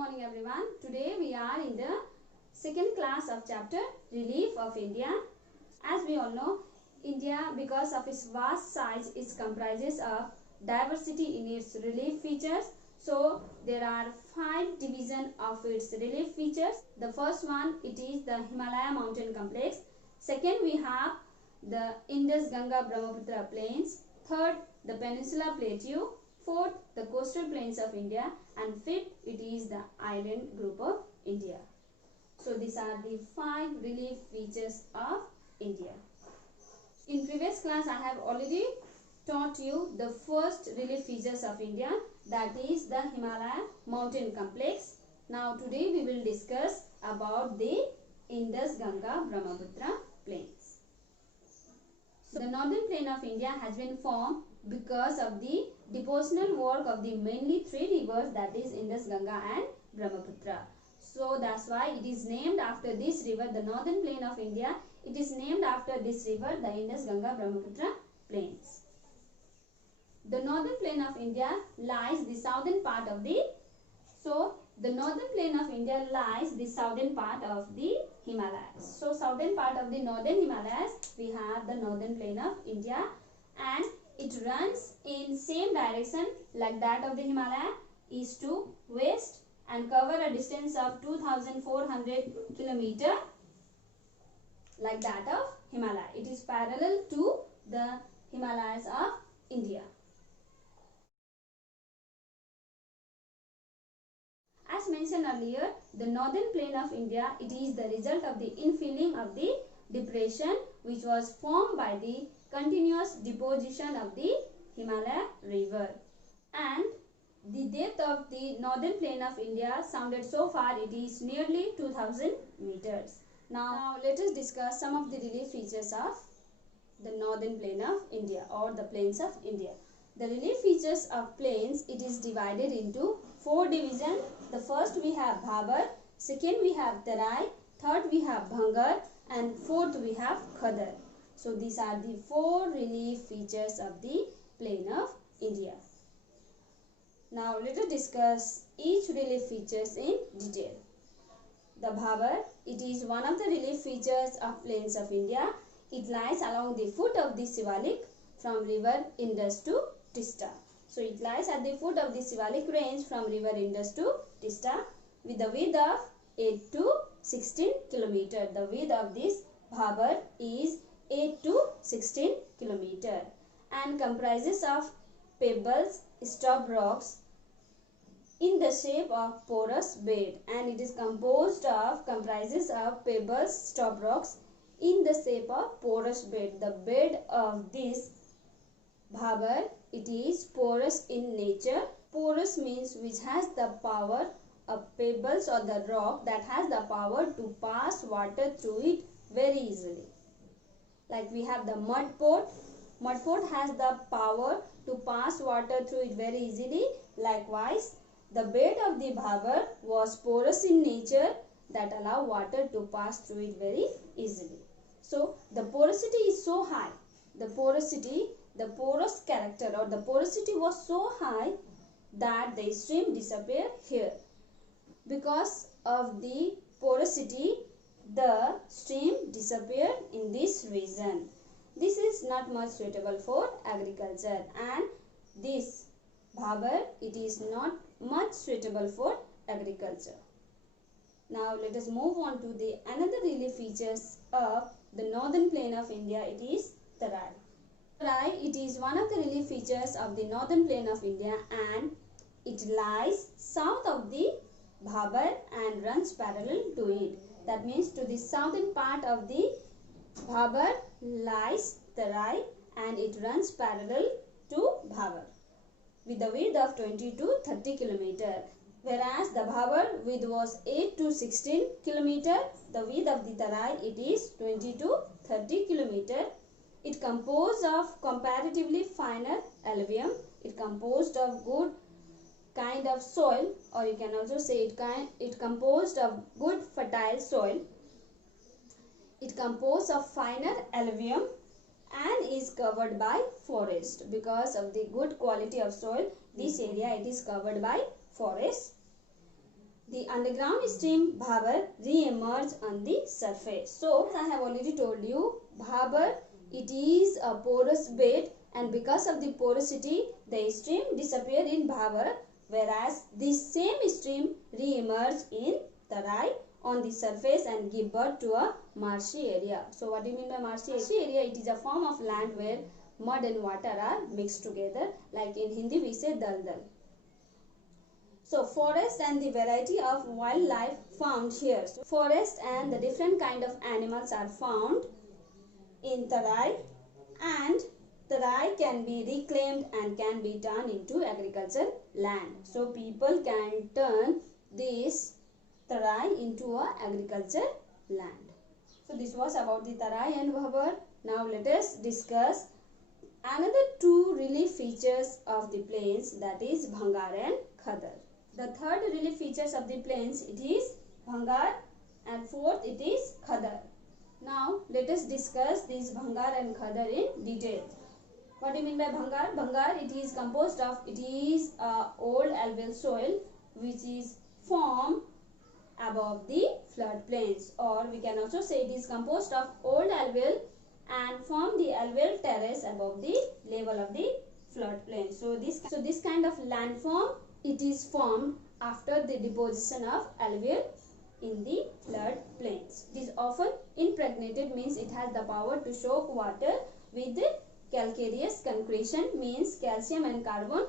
morning everyone. Today we are in the second class of chapter Relief of India. As we all know, India, because of its vast size, it comprises of diversity in its relief features. So there are 5 divisions of its relief features. The first one, it is the Himalaya mountain complex. Second, we have the Indus Ganga Brahmaputra plains. Third, the Peninsular Plateau. Fourth, the coastal plains of India, and fifth, it is the island group of India. So these are the 5 relief features of India. In previous class, I have already taught you the first relief features of India, that is the Himalaya mountain complex. Now today we will discuss about the Indus Ganga Brahmaputra plains. So the northern plain of India has been formed because of the depositional work of the mainly 3 rivers, that is Indus, Ganga and Brahmaputra. So that's why it is named after this river, the northern plain of India. It is named after this river, the Indus, Ganga, Brahmaputra plains. The northern plain of India lies the southern part of the northern plain of India lies the southern part of the Himalayas. So southern part of the northern Himalayas, we have the northern plain of India, and it runs in same direction like that of the Himalaya, east to west, and cover a distance of 2400 km like that of Himalaya. It is parallel to the Himalayas of India. As mentioned earlier, the northern plain of India, it is the result of the infilling of the depression which was formed by the continuous deposition of the Himalaya river. And the depth of the northern plain of India sounded so far, it is nearly 2000 meters. Now let us discuss some of the relief features of the northern plain of India or the plains of India. The relief features of plains, it is divided into 4 divisions. The first we have Bhabar, second we have Tarai, third we have Bhangar, and fourth we have Khadar. So these are the 4 relief features of the plain of India. Now let us discuss each relief features in detail. The Bhabar, it is one of the relief features of plains of India. It lies along the foot of the Shivalik from river Indus to Tista. So it lies at the foot of the Shivalik range from river Indus to Tista with the width of 8 to 16 km. The width of this Bhabar is 8 to 16 km and comprises of pebbles, stub rocks in the shape of porous bed, and it is comprises of pebbles, stub rocks in the shape of porous bed. The bed of this Bhabar, it is porous in nature. Porous means which has the power of pebbles or the rock that has the power to pass water through it very easily. Like we have the mud port. Mud port has the power to pass water through it very easily. Likewise, the bed of the Bhabar was porous in nature that allow water to pass through it very easily. So the porosity is so high. The porous character or the porosity was so high that the stream disappeared here. Because of the porosity, the stream disappeared in this region. This is not much suitable for agriculture, and this Bhabar, it is not much suitable for agriculture. Now let us move on to the another relief features of the northern plain of India. It is Tarai. Tarai, it is one of the relief features of the northern plain of India, and it lies south of the Bhabar and runs parallel to it. That means to the southern part of the Bhabar lies Tarai, and it runs parallel to Bhabar with the width of 20 to 30 km. Whereas the Bhabar width was 8 to 16 km, the width of the Tarai, it is 20 to 30 km. It composed of comparatively finer alluvium. It composed of good kind of soil, or you can also say it composed of good fertile soil. It composed of finer alluvium and is covered by forest. Because of the good quality of soil, this area it is covered by forest. The the underground stream Bhabar re-emerged on the surface. So I have already told you, Bhabar, it is a porous bed, and because of the porosity, the stream disappeared in Bhabar, whereas this same stream re-emerged in Tarai on the surface and give birth to a marshy area. So what do you mean by marshy area? Marshy area, it is a form of land where mud and water are mixed together, like in Hindi we say dal-dal. So forest and the variety of wildlife found here. So forest and the different kind of animals are found in Tarai, and Tarai can be reclaimed and can be turned into agricultural land. So people can turn this Tarai into a agricultural land. So this was about the Tarai and Bhabar. Now let us discuss another two relief features of the plains, that is Bhangar and Khadar. The third relief features of the plains, it is Bhangar, and fourth it is Khadar. Now let us discuss these Bhangar and Khadar in detail. What do you mean by Bhangar? Bhangar, it is composed of, it is old alluvial soil which is formed above the flood plains, or we can also say it is composed of old alluvial and form the alluvial terrace above the level of the flood plain. So this kind of landform, it is formed after the deposition of alluvial in the flood plains. It is often impregnated, means it has the power to soak water with calcareous concretion, means calcium and carbon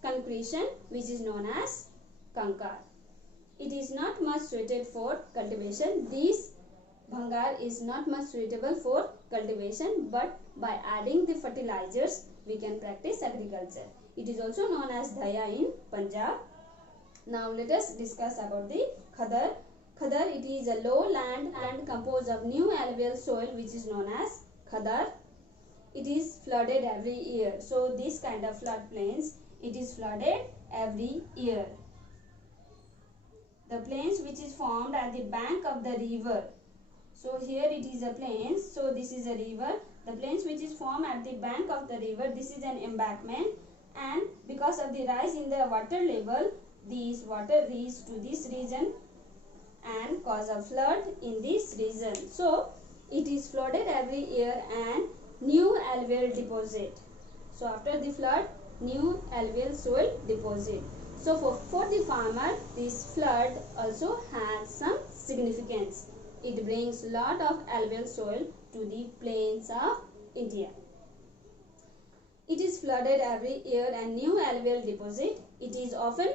concretion, which is known as kankar. It is not much suited for cultivation. This Bhangar is not much suitable for cultivation, but by adding the fertilizers we can practice agriculture. It is also known as Dhaya in Punjab. Now let us discuss about the Khadar. Khadar, it is a low land and composed of new alluvial soil which is known as Khadar. It is flooded every year. So this kind of flood plains, it is flooded every year. The plains which is formed at the bank of the river. So here it is a plains. So this is a river. The plains which is formed at the bank of the river, this is an embankment, and because of the rise in the water level, this water reached to this region and cause a flood in this region. So it is flooded every year and new alluvial deposit. So after the flood, new alluvial soil deposit. So for the farmer, this flood also has some significance. It brings lot of alluvial soil to the plains of India. It is flooded every year and new alluvial deposit. It is often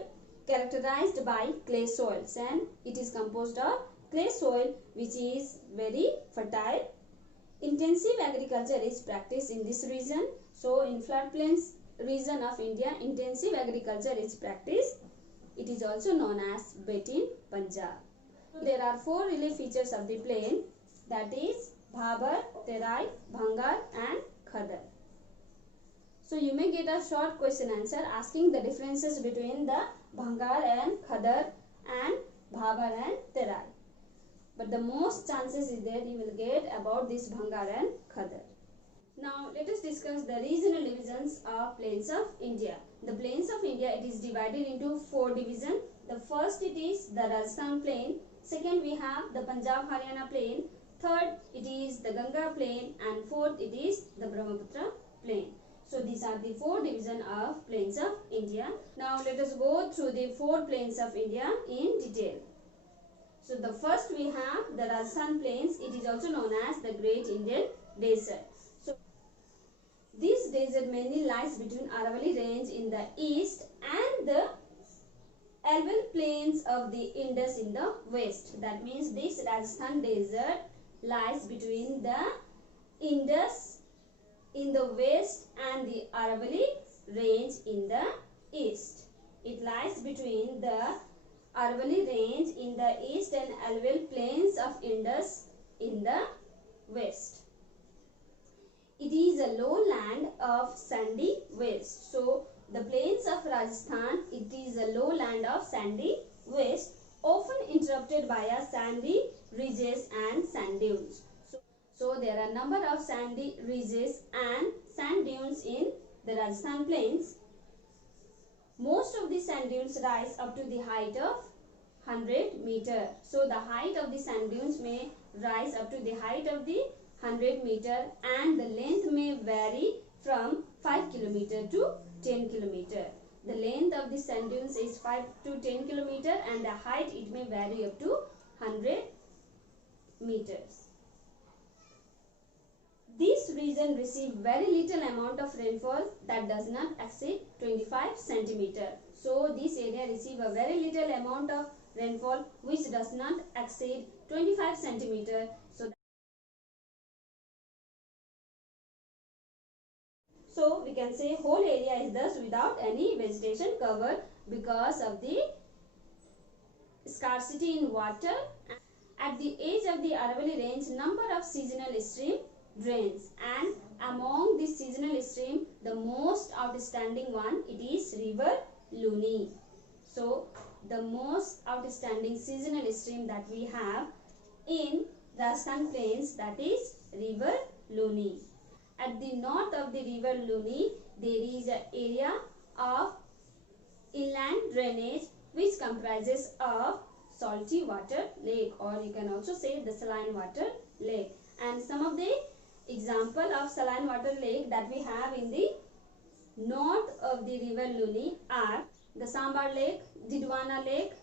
characterized by clay soils, and it is composed of clay soil which is very fertile. Intensive agriculture is practiced in this region. So in floodplains region of India, intensive agriculture is practiced. It is also known as Bet in Punjab. There are four relief features of the plain, that is Bhabar, Terai, Bhangar and Khadar. So you may get a short question answer asking the differences between the Bhangar and Khadar and Bhabar and Terai. But the most chances is that you will get about this Bhangar and Khadar. Now let us discuss the regional divisions of plains of India. The plains of India, it is divided into four divisions. The first, it is the Rajasthan plain. Second, we have the Punjab Haryana plain. Third, it is the Ganga plain, and fourth, it is the Brahmaputra plain. So these are the four divisions of plains of India. Now let us go through the four plains of India in detail. So the first we have the Rajasthan plains. It is also known as the Great Indian Desert. So this desert mainly lies between Aravalli range in the east and the alluvial plains of the Indus in the west. That means this Rajasthan desert lies between the Indus in the west and the Aravalli range in the east. It lies between the Aravalli range in the east and alluvial plains of Indus in the west. It is a lowland of sandy waste. So the plains of Rajasthan, it is a lowland of sandy waste, often interrupted by a sandy ridges and sand dunes. So there are number of sandy ridges and sand dunes in the Rajasthan plains. Most of the sand dunes rise up to the height of 100 meter. So the height of the sand dunes may rise up to the height of the 100 meter and the length may vary from 5 kilometer to 10 kilometer. The length of the sand dunes is 5 to 10 kilometer and the height it may vary up to 100 meters. This region receives very little amount of rainfall that does not exceed 25 centimeter. So this area receives a very little amount of rainfall which does not exceed 25 centimeter. So we can say whole area is thus without any vegetation cover because of the scarcity in water. At the edge of the Aravalli range, number of seasonal stream drains, and among the seasonal stream, the most outstanding one, it is river Luni. So the most outstanding seasonal stream that we have in Rajasthan plains, that is river Luni. At the north of the river Luni, there is an area of inland drainage which comprises of salty water lake, or you can also say the saline water lake. And some of the example of saline water lake that we have in the north of the river Luni are the Sambar lake, Didwana lake,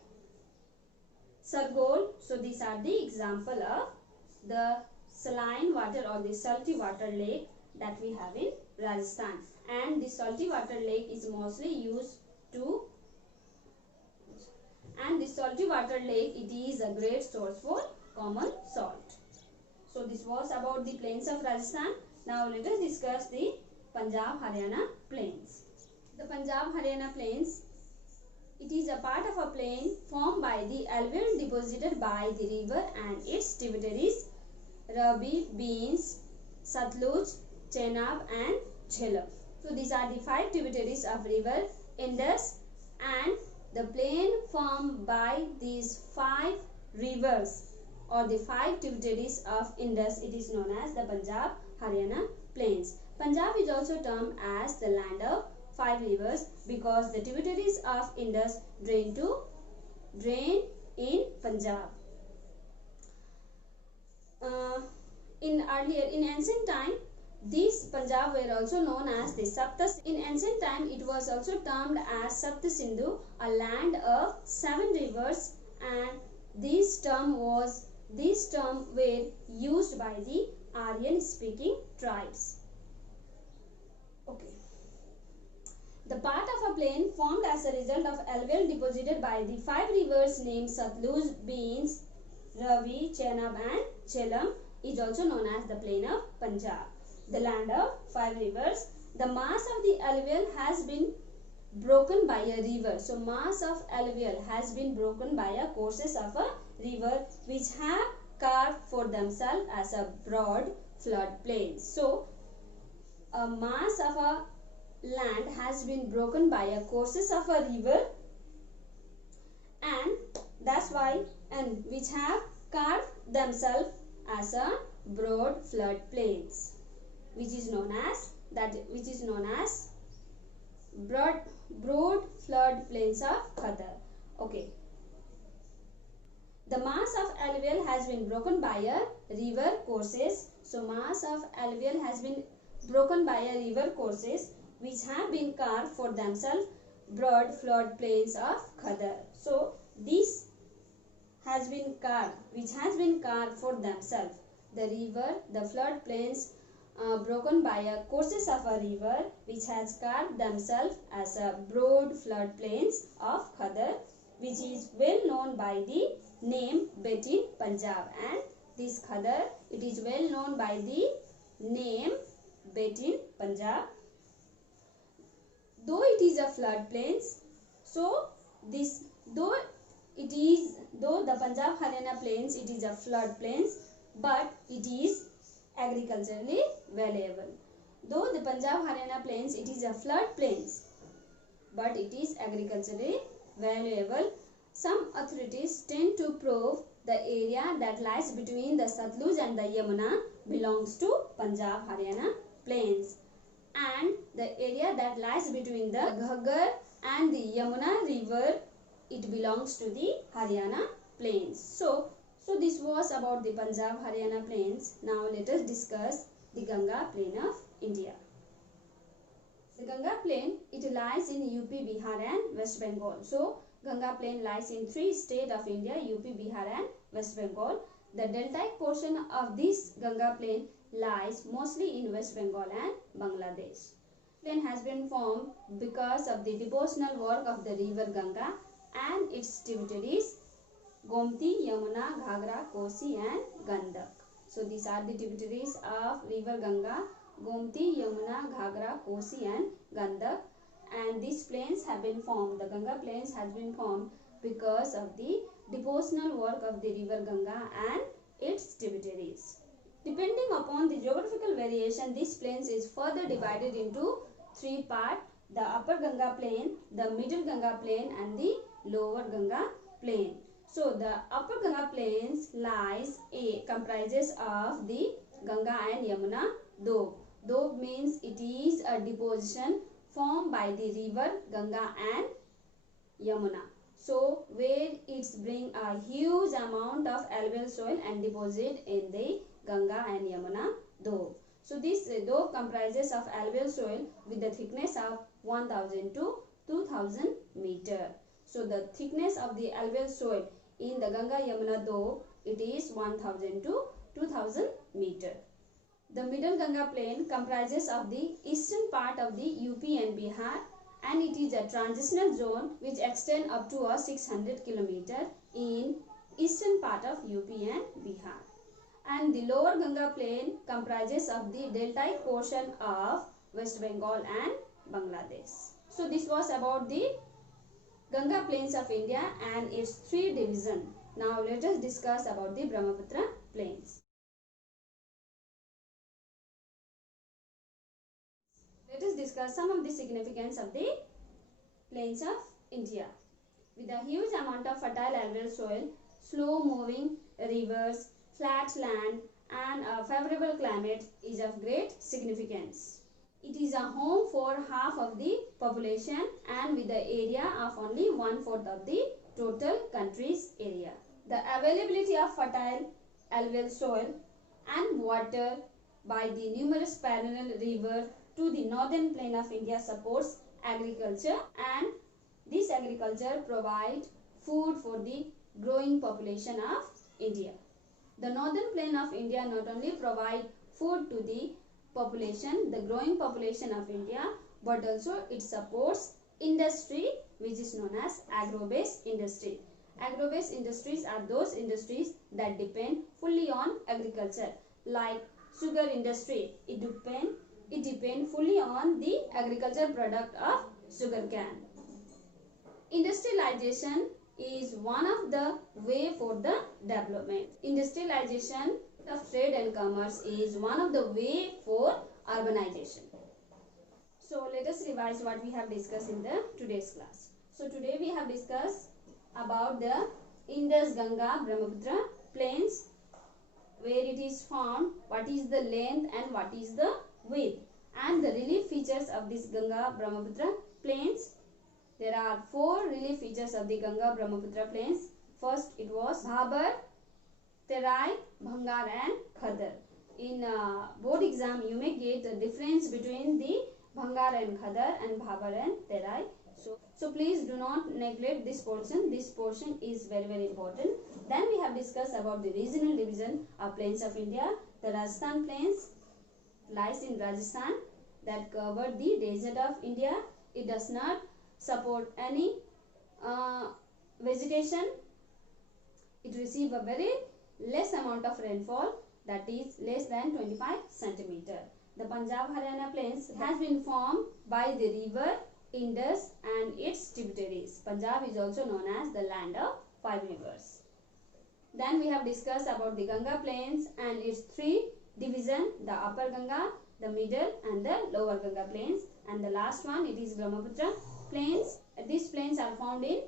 Sargol. So these are the example of the saline water or the salty water lake that we have in Rajasthan. And the salty water lake is mostly used to, and the salty water lake, it is a great source for common salt. So this was about the plains of Rajasthan. Now let us discuss the Punjab Haryana plains. The Punjab Haryana plains, it is a part of a plain formed by the alluvial deposited by the river and its tributaries Ravi, Beans, Satluj, Chenab and Jhelum. So these are the 5 tributaries of river Indus, and the plain formed by these 5 rivers or the 5 tributaries of Indus, it is known as the Punjab Haryana plains. Punjab is also termed as the land of 5 rivers because the tributaries of Indus drain in Punjab. In ancient time, these Punjab were also known as the Saptas. In ancient time, it was also termed as Sapta Sindhu, a land of 7 rivers, and these term were used by the Aryan speaking tribes. Okay. The part of a plain formed as a result of alluvial deposited by the 5 rivers named Satluj, Beans, Ravi, Chenab and Jhelum is also known as the plain of Punjab, the land of 5 rivers. The mass of the alluvial has been broken by a river. So mass of alluvial has been broken by a courses of a river which have carved for themselves as a broad flood plain. So a mass of a land has been broken by a courses of a river, and that's why, and which have carved themselves as a broad flood plains, which is known as broad flood plains of Khadar. Okay. The mass of alluvial has been broken by a river courses. So mass of alluvial has been broken by a river courses which have been carved for themselves broad flood plains of Khadar. So this has been carved, which has been carved for themselves. The river, the flood plains broken by a courses of a river which has carved themselves as a broad flood plains of Khadar, which is well known by the name Betin Punjab. And this Khadar, it is well known by the name Betin Punjab. Though it is a flood plains, so this though the Punjab Haryana plains, it is a flood plains, but it is agriculturally valuable. Though the Punjab Haryana plains, it is a flood plains, but it is agriculturally valuable. Some authorities tend to prove the area that lies between the Satluj and the Yamuna belongs to Punjab Haryana plains, and the area that lies between the Ghaggar and the Yamuna river it belongs to the Haryana plains. So this was about the Punjab Haryana plains. Now let us discuss the Ganga plain of India. The Ganga plain, it lies in UP, Bihar and West Bengal. So Ganga plain lies in 3 states of India, UP, Bihar and West Bengal. The deltaic portion of this Ganga plain lies mostly in West Bengal and Bangladesh. Plain has been formed because of the devotional work of the river Ganga and its tributaries Gomti, Yamuna, Ghagra, Kosi and Gandak. So these are the tributaries of river Ganga, Gomti, Yamuna, Ghagra, Kosi and Gandak, and these plains have been formed. The Ganga plains has been formed because of the devotional work of the river Ganga and its tributaries. Depending upon the geographical variation, this plains is further divided into 3 parts: the upper Ganga plain, the middle Ganga plain and the lower Ganga plain. So the upper Ganga plains comprises of the Ganga and Yamuna Doab. Doab means it is a deposition formed by the river Ganga and Yamuna. So where it's bring a huge amount of alluvial soil and deposit in the Ganga and Yamuna Doab. So this Doab comprises of alluvial soil with the thickness of 1000 to 2000 meter. So the thickness of the alluvial soil in the Ganga Yamuna Doab, it is 1000 to 2000 meter. The middle Ganga plain comprises of the eastern part of the UP and Bihar, and it is a transitional zone which extends up to 600 km in eastern part of UP and Bihar. And the lower Ganga plain comprises of the deltaic portion of West Bengal and Bangladesh. So this was about the Ganga plains of India and its 3 divisions. Now let us discuss about the Brahmaputra plains. Let us discuss some of the significance of the plains of India. With a huge amount of fertile alluvial soil, slow moving rivers, flat land and a favorable climate is of great significance. It is a home for half of the population and with the area of only 1/4 of the total country's area. The availability of fertile alluvial soil and water by the numerous parallel rivers to the northern plain of India supports agriculture, and this agriculture provides food for the growing population of India. The northern plain of India not only provide food to the population, the growing population of India, but also it supports industry which is known as agro-based industry. Agro-based industries are those industries that depend fully on agriculture, like sugar industry. It depend fully on the agriculture product of sugarcane. Industrialization is one of the way for the development. Industrialization of trade and commerce is one of the way for urbanization. So let us revise what we have discussed in the today's class. So today we have discussed about the Indus, Ganga, Brahmaputra plains, where it is found, what is the length and what is the width, and the relief features of this Ganga Brahmaputra plains. There are 4 relief features of the Ganga Brahmaputra plains. First it was Bhabar, Terai, Bhangar and Khadar. In board exam you may get the difference between the Bhangar and Khadar and Bhabar and Terai. So please do not neglect this portion. This portion is very, very important. Then we have discussed about the regional division of plains of India. The Rajasthan plains lies in Rajasthan, that cover the desert of India. It does not support any vegetation. It receives a very less amount of rainfall, that is less than 25 centimeter. The Punjab Haryana plains has been formed by the river Indus and its tributaries. Punjab is also known as the land of 5 rivers. Then we have discussed about the Ganga plains and its 3 divisions: the upper Ganga, the middle and the lower Ganga plains. And the last one, it is Brahmaputra plains. These plains are found in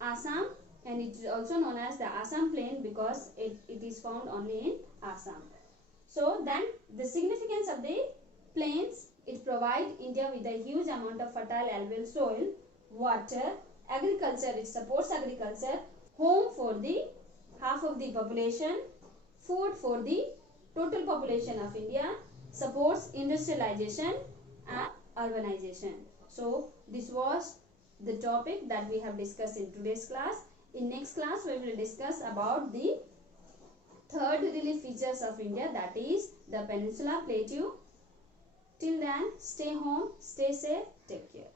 Assam, and it is also known as the Assam plain because it is found only in Assam. So then the significance of the plains: it provides India with a huge amount of fertile alluvial soil, water, agriculture, it supports agriculture, home for the half of the population, food for the total population of India, supports industrialization and urbanization. So this was the topic that we have discussed in today's class. In next class we will discuss about the third relief features of India, that is the Peninsula Plateau. Till then, stay home, stay safe, take care.